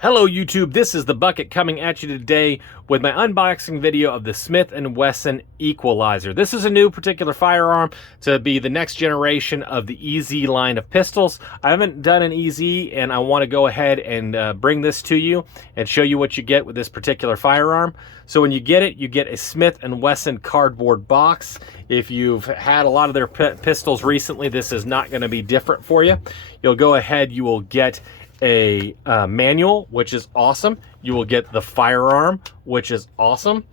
Hello YouTube, this is the Bucket coming at you today with my unboxing video of the Smith & Wesson Equalizer. This is a new particular firearm to be the next generation of the EZ line of pistols. I haven't done an EZ and I want to go ahead and bring this to you and show you what you get with this particular firearm. So when you get it, you get a Smith & Wesson cardboard box. If you've had a lot of their pistols recently, this is not going to be different for you. You'll go ahead, you will get a manual, which is awesome. You will get the firearm, which is awesome.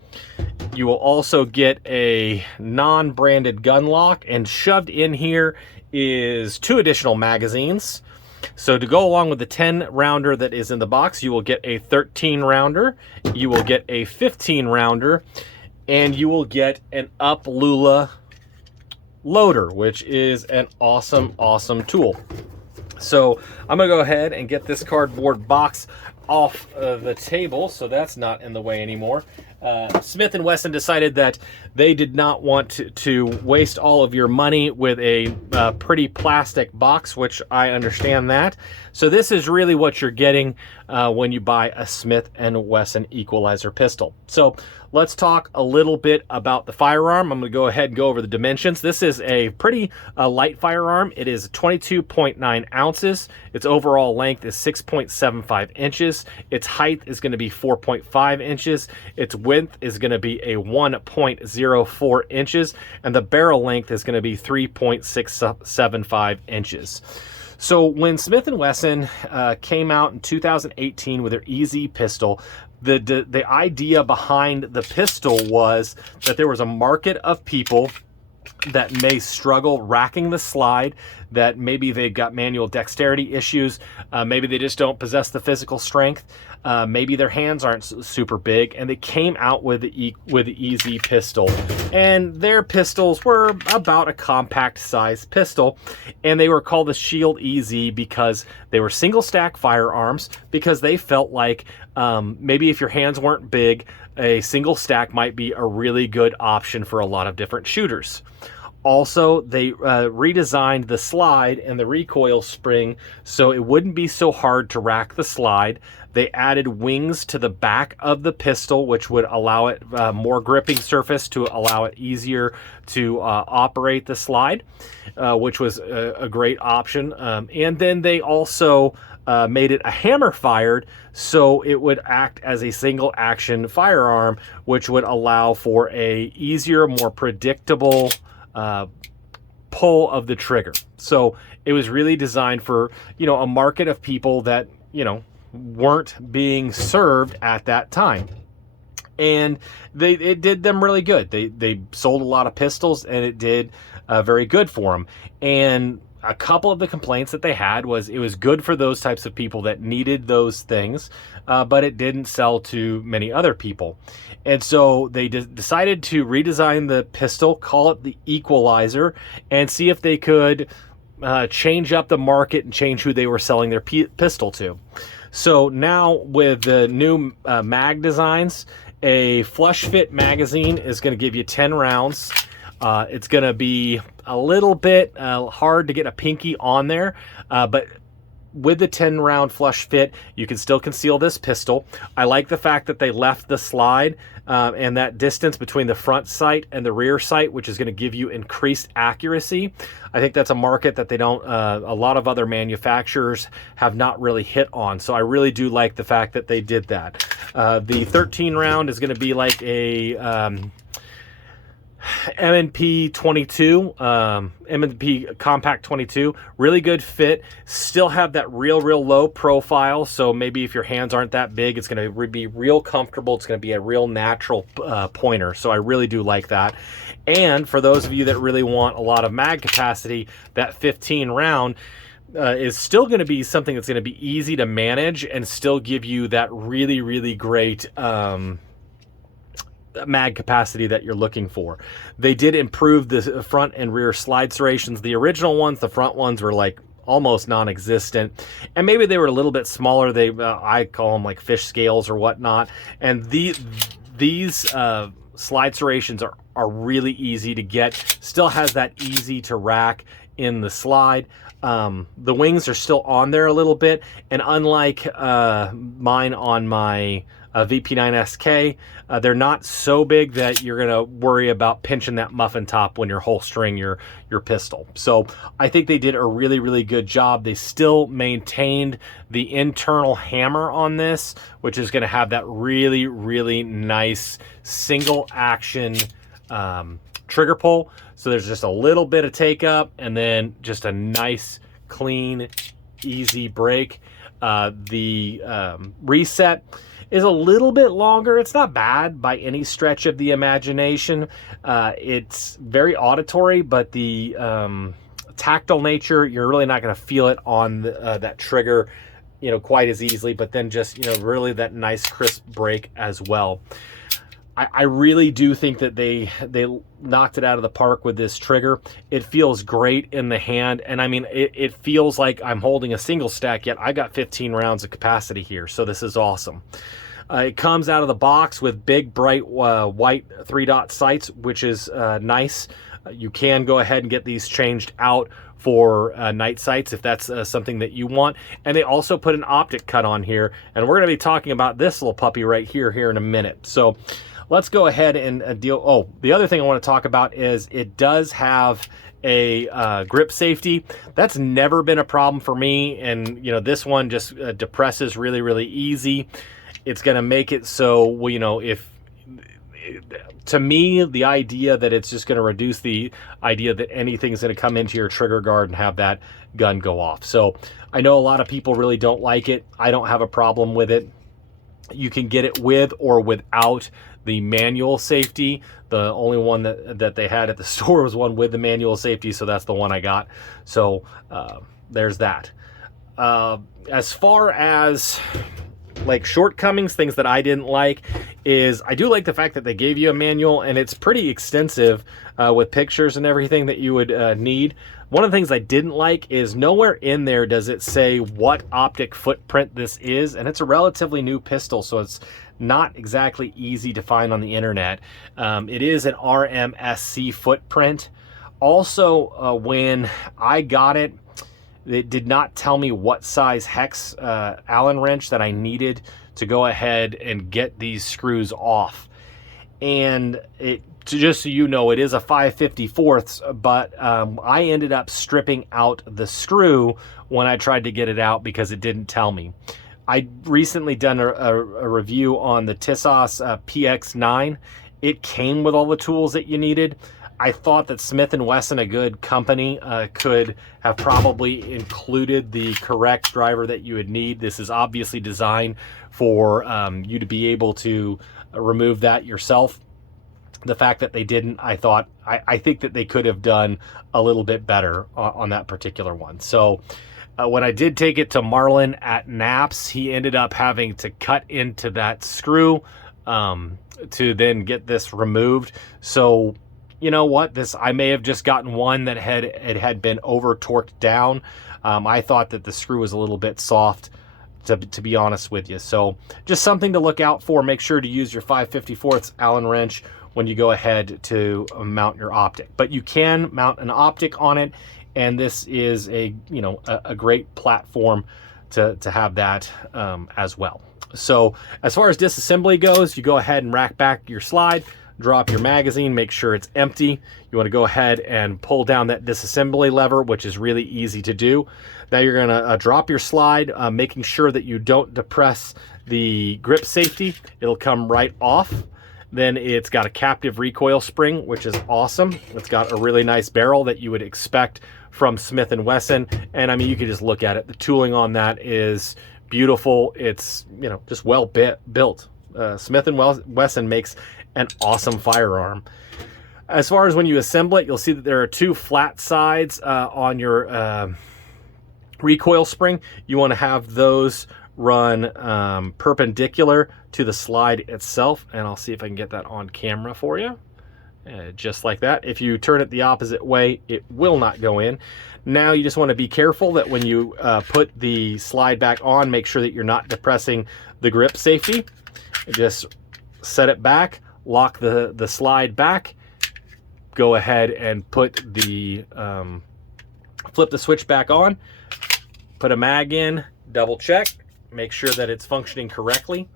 You will also get a non-branded gun lock, and shoved in here is 2 additional magazines. So to go along with the 10 rounder that is in the box, you will get a 13 rounder, you will get a 15 rounder, and you will get an up Lula loader, which is an awesome tool. So I'm gonna go ahead and get this cardboard box off the table, so that's not in the way anymore. Smith & Wesson decided that they did not want to waste all of your money with a pretty plastic box, which I understand that. So this is really what you're getting when you buy a Smith & Wesson Equalizer pistol. So let's talk a little bit about the firearm. I'm going to go ahead and go over the dimensions. This is a pretty light firearm. It is 22.9 ounces. Its overall length is 6.75 inches. Its height is going to be 4.5 inches. Its width is going to be a 1.04 inches. And the barrel length is going to be 3.675 inches. So when Smith & Wesson came out in 2018 with their EZ pistol, the idea behind the pistol was that there was a market of people that may struggle racking the slide, that maybe they've got manual dexterity issues, maybe they just don't possess the physical strength, maybe their hands aren't super big, and they came out with the EZ pistol. And their pistols were about a compact size pistol, and they were called the Shield EZ because they were single stack firearms, because they felt like maybe if your hands weren't big, a single stack might be a really good option for a lot of different shooters. Also, they redesigned the slide and the recoil spring so it wouldn't be so hard to rack the slide. They added wings to the back of the pistol, which would allow it more gripping surface to allow it easier to operate the slide, which was a great option. And then they also made it a hammer fired, so it would act as a single action firearm, which would allow for a easier, more predictable pull of the trigger. So it was really designed for, you know, a market of people that, you know, weren't being served at that time. And it did them really good. They sold a lot of pistols, and it did very good for them. And a couple of the complaints that they had was it was good for those types of people that needed those things, but it didn't sell to many other people. And so they decided to redesign the pistol, call it the Equalizer, and see if they could change up the market and change who they were selling their pistol to. So now with the new mag designs, a flush fit magazine is going to give you 10 rounds. It's going to be a little bit hard to get a pinky on there, but with the 10 round flush fit, you can still conceal this pistol. I like the fact that they left the slide and that distance between the front sight and the rear sight, which is going to give you increased accuracy. I think that's a market that they don't, a lot of other manufacturers have not really hit on. So I really do like the fact that they did that. The 13 round is going to be like a M&P 22, M&P Compact 22, really good fit, still have that real low profile, so maybe if your hands aren't that big, it's going to be real comfortable, it's going to be a real natural pointer, so I really do like that. And for those of you that really want a lot of mag capacity, that 15 round is still going to be something that's going to be easy to manage and still give you that really great mag capacity that you're looking for. They did improve the front and rear slide serrations. The original ones, the front ones were like almost non-existent, and maybe they were a little bit smaller. They I call them like fish scales or whatnot. And these slide serrations are really easy to get. Still has that easy to rack in the slide. The wings are still on there a little bit, and unlike mine on my VP9SK, they're not so big that you're gonna worry about pinching that muffin top when you're holstering your pistol. So I think they did a really, really good job. They still maintained the internal hammer on this, which is gonna have that really, really nice single action trigger pull. So there's just a little bit of take up and then just a nice, clean, easy break. The reset is a little bit longer. It's not bad by any stretch of the imagination. It's very auditory, but the tactile nature, you're really not going to feel it on that trigger, you know, quite as easily, but then just, you know, really that nice crisp break as well. I really do think that they knocked it out of the park with this trigger. It feels great in the hand, and I mean, it feels like I'm holding a single stack, yet I got 15 rounds of capacity here, so this is awesome. It comes out of the box with big, bright white 3-dot sights, which is nice. You can go ahead and get these changed out for night sights if that's something that you want. And they also put an optic cut on here, and we're going to be talking about this little puppy right here in a minute. So let's go ahead and deal. Oh, the other thing I want to talk about is it does have a grip safety. That's never been a problem for me, and you know, this one just depresses really, really easy. It's going to make it so, well, you know, if to me, the idea that it's just going to reduce the idea that anything's going to come into your trigger guard and have that gun go off. So I know a lot of people really don't like it. I don't have a problem with it. You can get it with or without the manual safety. The only one that they had at the store was one with the manual safety, so that's the one I got. So there's that. As far as like shortcomings, things that I didn't like, is I do like the fact that they gave you a manual, and it's pretty extensive with pictures and everything that you would need. One of the things I didn't like is nowhere in there does it say what optic footprint this is, and it's a relatively new pistol, so it's not exactly easy to find on the internet. It is an RMSC footprint. Also, when I got it, it did not tell me what size hex Allen wrench that I needed to go ahead and get these screws off. And just so you know, it is a 5/54, but I ended up stripping out the screw when I tried to get it out because it didn't tell me. I recently done a review on the Tisas PX9. It came with all the tools that you needed. I thought that Smith & Wesson, a good company, could have probably included the correct driver that you would need. This is obviously designed for you to be able to remove that yourself. The fact that they didn't, I think that they could have done a little bit better on that particular one. So when I did take it to Marlon at Naps, he ended up having to cut into that screw to then get this removed. So you know what, I may have just gotten one that had been over torqued down. I thought that the screw was a little bit soft, to be honest with you. So just something to look out for. Make sure to use your 5/54 Allen wrench when you go ahead to mount your optic. But you can mount an optic on it, and this is a great platform to have that as well. So as far as disassembly goes, you go ahead and rack back your slide, drop your magazine, make sure it's empty. You want to go ahead and pull down that disassembly lever, which is really easy to do. Now you're going to drop your slide, making sure that you don't depress the grip safety. It'll come right off. Then it's got a captive recoil spring, which is awesome. It's got a really nice barrel that you would expect from Smith & Wesson. And I mean, you can just look at it. The tooling on that is beautiful. It's, just well built. Smith & Wesson makes an awesome firearm. As far as when you assemble it, you'll see that there are two flat sides on your recoil spring. You want to have those run perpendicular to the slide itself, and I'll see if I can get that on camera for you. Just like that. If you turn it the opposite way, it will not go in. Now you just want to be careful that when you put the slide back on, make sure that you're not depressing the grip safety. Just set it back, lock the slide back, go ahead and put the Flip the switch back on, put a mag in, double check, make sure that it's functioning correctly.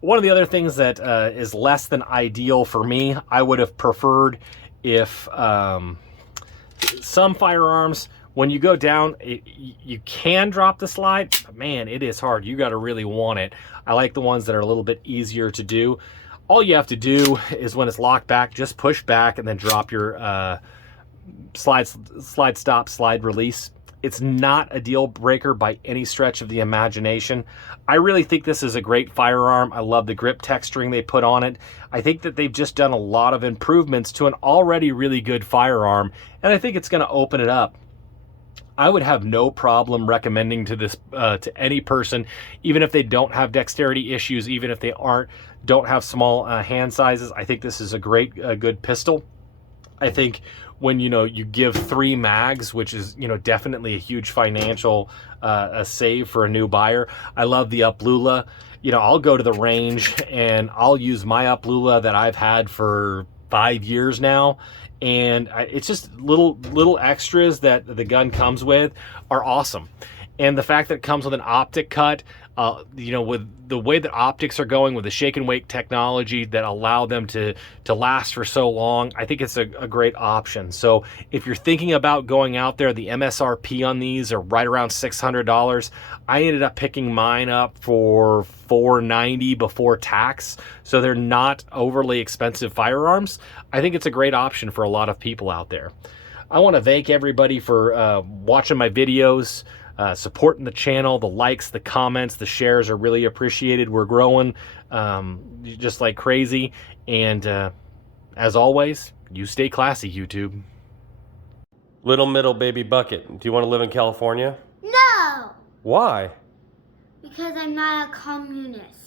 One of the other things that is less than ideal for me, I would have preferred if some firearms, when you go down, you can drop the slide, but man, it is hard. You got to really want it. I like the ones that are a little bit easier to do. All you have to do is when it's locked back, just push back and then drop your slide stop, slide release. It's not a deal breaker by any stretch of the imagination. I really think this is a great firearm. I love the grip texturing they put on it. I think that they've just done a lot of improvements to an already really good firearm, and I think it's going to open it up. I would have no problem recommending to this to any person, even if they don't have dexterity issues, even if they don't have small hand sizes. I think this is a good pistol. I think when you give 3 mags, which is definitely a huge financial a save for a new buyer. I love the Uplula. I'll go to the range and I'll use my Uplula that I've had for 5 years now, and it's just little extras that the gun comes with are awesome. And the fact that it comes with an optic cut, with the way that optics are going, with the shake and wake technology that allow them to last for so long, I think it's a great option. So if you're thinking about going out there, the MSRP on these are right around $600. I ended up picking mine up for $490 before tax, so they're not overly expensive firearms. I think it's a great option for a lot of people out there. I want to thank everybody for watching my videos, supporting the channel. The likes, the comments, the shares are really appreciated. We're growing just like crazy. And as always, you stay classy, YouTube. Little middle baby bucket. Do you want to live in California? No! Why? Because I'm not a communist.